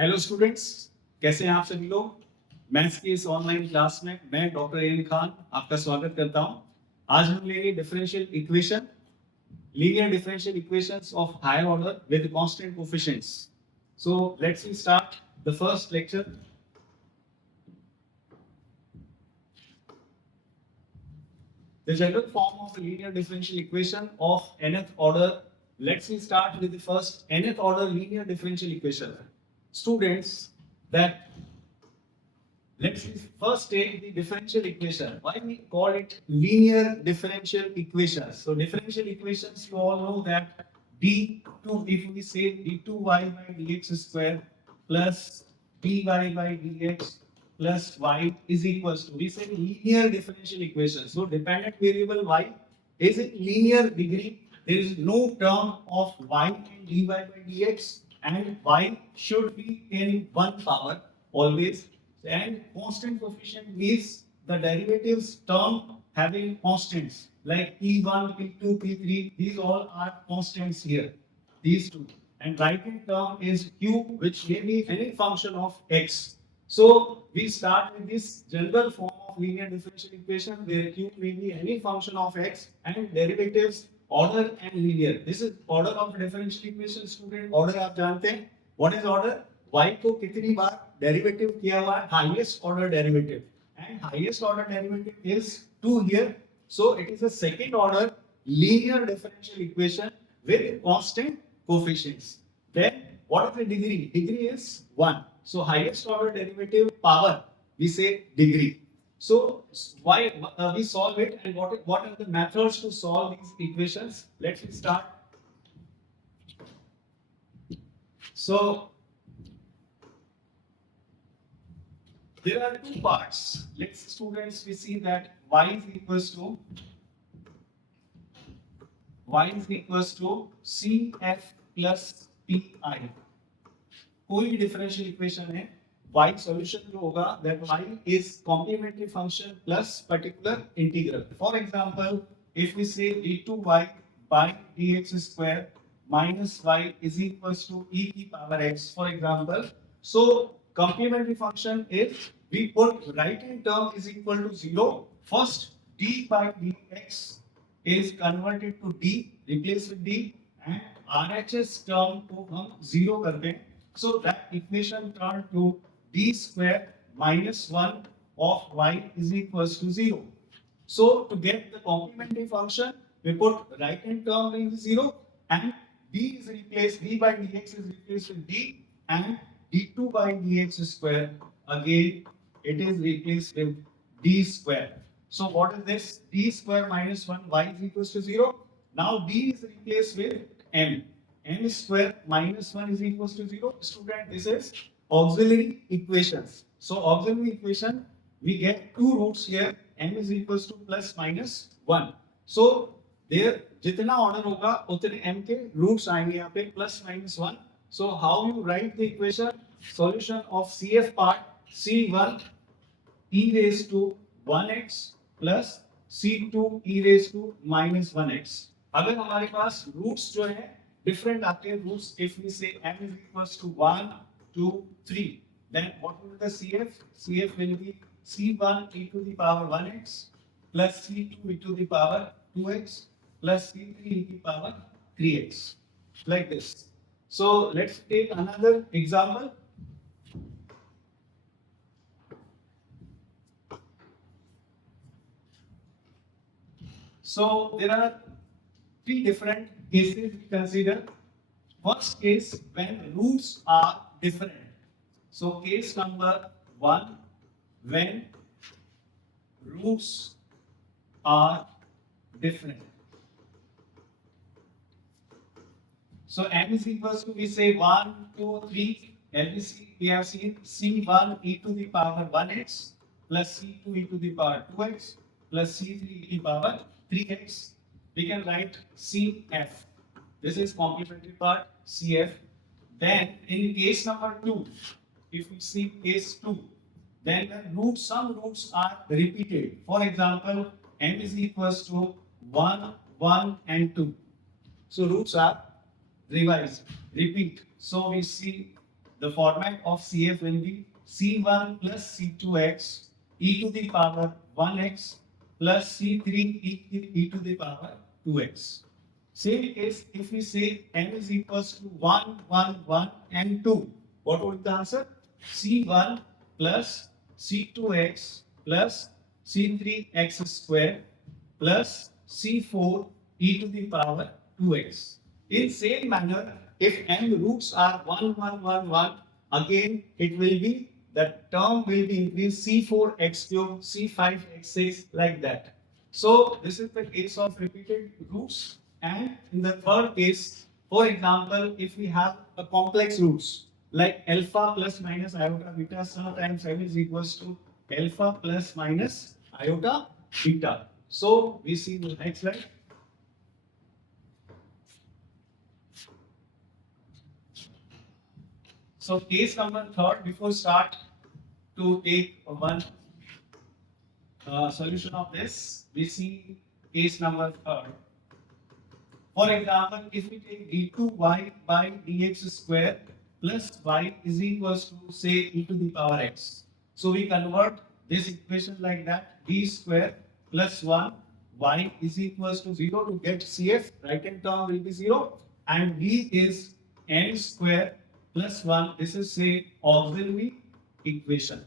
Hello students, कैसे हैं आप सभी लोग। मैथ्स की इस ऑनलाइन क्लास में मैं डॉक्टर एन खान आपका स्वागत करता हूं। आज हम लेंगे differential equation, linear differential equations of higher order with constant coefficients. So let's start the first lecture. The general form of a linear differential equation of nth order. Let's start with the first nth order linear differential equation. Students, that let's first take the differential equation. Why we call it linear differential equations? So differential equations, you all know that d2, if we say d2y by dx square plus dy by dx plus y is equals to, we say linear differential equation. So dependent variable y is in linear degree. There is no term of y and dy by dx, and y should be in one power always, and constant coefficient means the derivatives term having constants like p1, p2, p3. These all are constants here, these two. And right hand term is q, which may be any function of x. So we start with this general form of linear differential equation where q may be any function of x and derivatives order and linear. This is order of differential equation. Student, order आप जानते हैं. What is order? Y को कितनी बार derivative किया हुआ है? Highest order derivative, and highest order derivative is 2 here. So it is a second order linear differential equation with constant coefficients. Then what is the degree? Degree is 1. So highest order derivative power, we say degree. So why we solve it, and what are the methods to solve these equations? Let's start. So there are two parts. Let's students, we see that y is equals to CF plus PI. कोई भी differential equation है, y solution जो होगा, that y is complementary function plus particular integral. For example, if we say d2y by dx square minus y is equals to e की power x, for example. So complementary function is, we put right hand term is equal to 0. First d by dx is converted to d, replace with d, and RHS term को हम 0 करते हैं. So that equation turned to d square minus 1 of y is equals to 0. So to get the complementary function, we put right hand term is 0 and d is replaced, d by dx is replaced with d, and d2 by dx square, again it is replaced with d square. So what is this? D square minus 1, y is equals to 0. Now d is replaced with m. M square minus 1 is equals to 0. Student, this is auxiliary equations. So auxiliary equation, we get two roots here. M is equals to plus minus 1. So there जितना order होगा उतने m के roots आएंगे यहाँ पे plus minus 1. So how you write the equation? Solution of CF part, C1 e raised to 1x plus C2 e raised to minus 1x. अगर हमारे पास roots जो है different आते हैं roots, if we say m is equals to 1, 2, 3, then what will be the CF? CF will be C1 e to the power 1x plus C2 e to the power 2x plus C3 e to the power 3x, like this. So let's take another example. So there are three different cases we consider. First case, when roots are different. So case number 1, when roots are different. So m is equals to, we say 1, 2, 3, and we have seen C1 e to the power 1x plus C2 e to the power 2x plus C3 e to the power 3x. We can write CF. This is complementary part, CF. Then in case number 2, if we see case 2, then the some roots are repeated. For example, m is equals to 1, 1 and 2. So roots are revised, repeat. So we see the format of CF will be C1 plus C2x e to the power 1x plus C3 e to the power 2x. Same case, if we say n is equals to 1, 1, 1 and 2, what would be the answer? C1 plus C2x plus C3x square plus C4 e to the power 2x. In same manner, if n roots are 1, 1, 1, 1, again it will be, the term will be increased C4x cube, C5x6 like that. So this is the case of repeated roots. And in the third case, for example, if we have a complex roots like alpha plus minus iota beta, sometimes m is equals to alpha plus minus iota beta. So we see the next slide. So case number third, before start to take one solution of this, we see case number third. For example, if we take d2y by dx square plus y is equals to say e to the power x. So we convert this equation like that, d square plus 1 y is equals to 0 to get CF, right hand term will be 0 and d is n square plus 1, this is say auxiliary equation.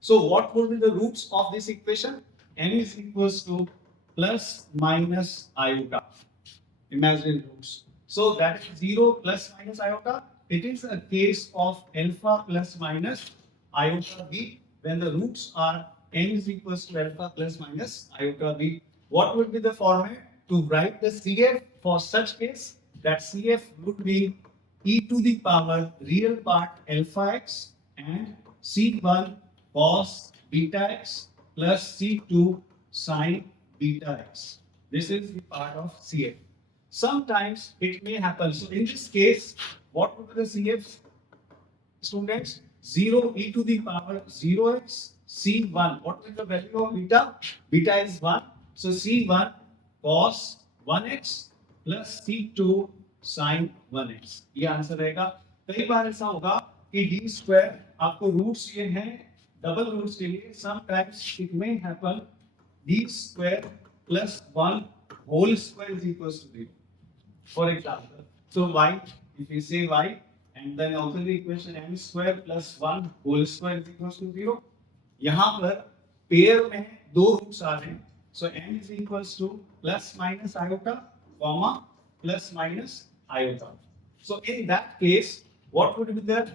So what would be the roots of this equation? N is equals to plus minus iota, imaginary roots. So that is 0 plus minus iota. It is a case of alpha plus minus iota b when the roots are n is equals to alpha plus minus iota b. What would be the format to write the CF for such case? That CF would be e to the power real part alpha x and C1 cos beta x plus C2 sin beta x. This is the part of CF. Sometimes it may happen. So in this case, what would be the CF, students? 0 e to the power 0x C1. What is the value of beta? Beta is 1. So C1 cos 1x plus C2 sin 1x. ये answer रहेगा. कई बार ऐसा होगा कि d square आपको roots ये हैं double roots के लिए. Sometimes it may happen d square plus 1 whole square is equals to 0. For example, so y, if we say y, and then auxiliary equation m square plus 1 whole square is equals to 0. यहाँ पर pair में दो roots आ रहे हैं. So m is equals to plus minus iota, comma plus minus iota. So in that case, what would be the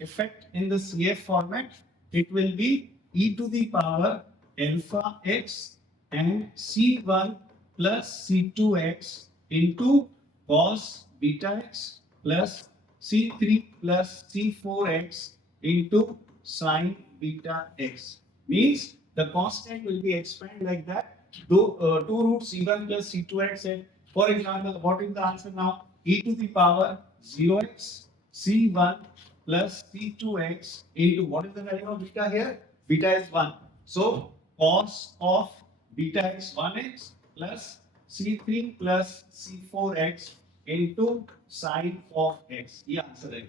effect in the CF format? It will be e to the power alpha x and C1 plus C2x into cos beta x plus C3 plus C4x into sin beta x. Means the constant will be expanded like that. Two roots C1 plus C2x. And for example, what is the answer now? E to the power 0x C1 plus C2x into what is the value of beta here? Beta is 1. So cos of beta x 1x plus C3 plus C4x into sin of x. ये answer है.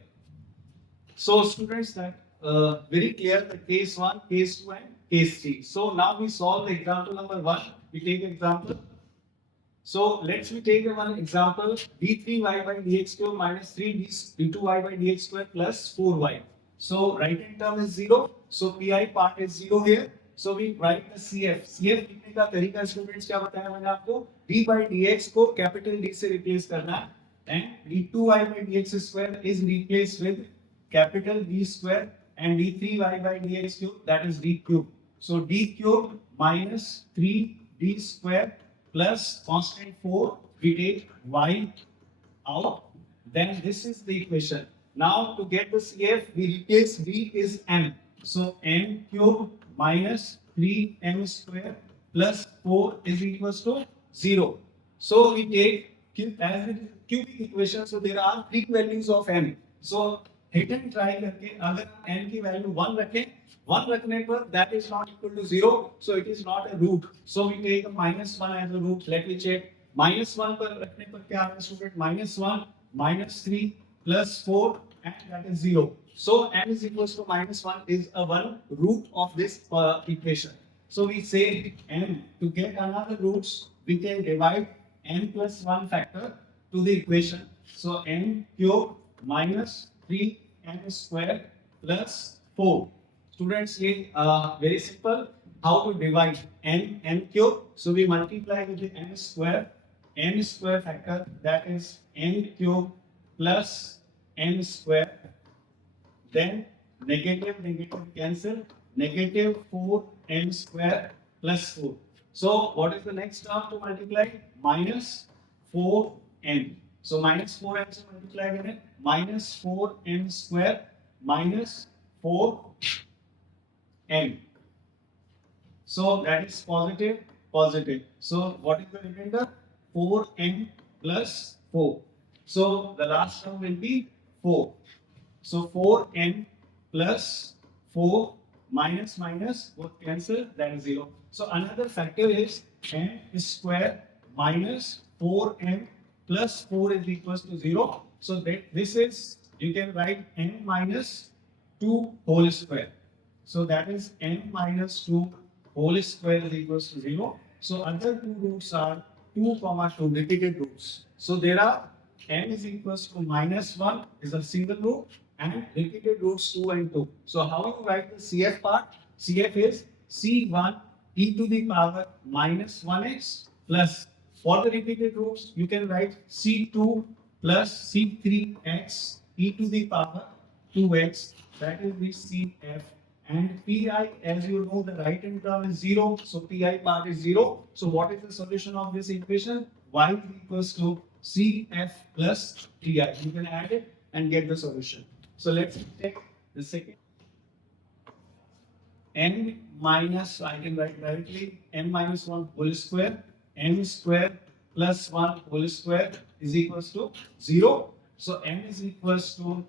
So students, that very clear the case 1, case 2 and case 3. So now we solve the example number 1. We take example. So let's we take one example, d3y by dx cube minus 3d2y by dx square plus 4y. So right hand term is 0. So pi part is 0 here. So we write the CF. CF लिखने का तरीका students क्या बताया मैंने आपको? d by dx को capital D से replace करना है and d2y by dx square is replaced with capital D square and d3y by dx cube, that is d cube. So d cube minus 3d square plus constant 4, we take y out. Then this is the equation. Now to get the CF, we replace v is m. So m cube minus 3m square plus 4 is equals to 0. So we take as it is cubic equation. So there are 3 values of m. So hit and try करके अगर n की value 1 रखें, 1 रखने पर that is not equal to 0, so it is not a root. So we take a minus 1 as a root. Let me check. minus 1 पर रखने पर क्या आ रहा है student? minus 1 minus 3 plus 4 and that is 0. So n is equals to minus 1 is a one root of this equation. So we say n, to get another roots, we can divide n plus 1 factor to the equation. So n cube minus 3n square plus 4. Students, very simple. How to divide n cube? So we multiply with the n square factor, that is n cube plus n square. Then negative cancel, negative 4n square plus 4. So what is the next term to multiply? Minus 4n. So minus 4n से multiply करें, minus 4n square minus 4n. So that is positive. So what is the remainder? 4n plus 4. So the last term will be 4. So 4n plus 4 minus both cancel, that is 0. So another factor is n square minus 4n plus 4 is equals to 0. So this is, you can write n minus 2 whole square. So that is n minus 2 whole square is equals to 0. So other two roots are 2, 2 repeated roots. So there are n is equals to minus 1 is a single root and repeated roots 2 and 2. So how you write the CF part? CF is C1 e to the power minus 1x plus, for the repeated roots you can write C2 plus C3x e to the power 2x, that is the CF. And pi, as you know, the right hand term is 0, so pi part is 0. So what is the solution of this equation? Y is equals to CF plus ti. You can add it and get the solution. So let's take the second. N minus, I can write directly, n minus 1 whole square, n square plus 1 whole square is equals to 0. So n is equals to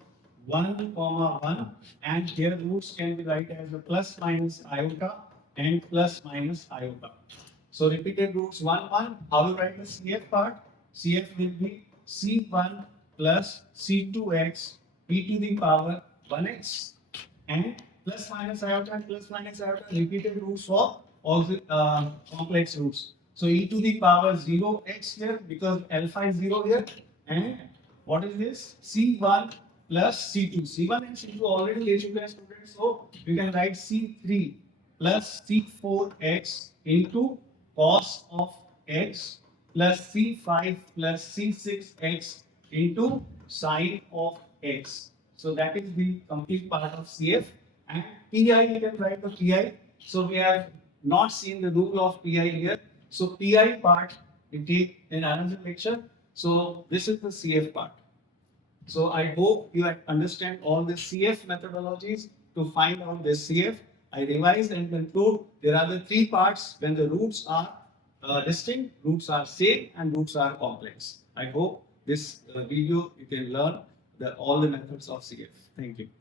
1, 1, and here roots can be written as a plus minus iota and plus minus iota. So repeated roots 1, 1. How to write the CF part? CF will be C1 plus C2x e to the power 1x and plus minus iota and plus minus iota repeated roots of all the complex roots. So e to the power 0x here because alpha is 0 here, and what is this? C1 plus C2. C1 and C2 already ले चुके हैं students, so you can write C3 plus C4x into cos of x plus C5 plus C6x into sine of x. So that is the complete part of CF. And pi, you can write the pi. So we have not seen the rule of pi here. So pi part we take in another lecture. So this is the CF part. So I hope you understand all the CF methodologies to find out the CF. I revise and conclude. There are the three parts when the roots are distinct, roots are same, and roots are complex. I hope this video you can learn all the methods of CF. Thank you.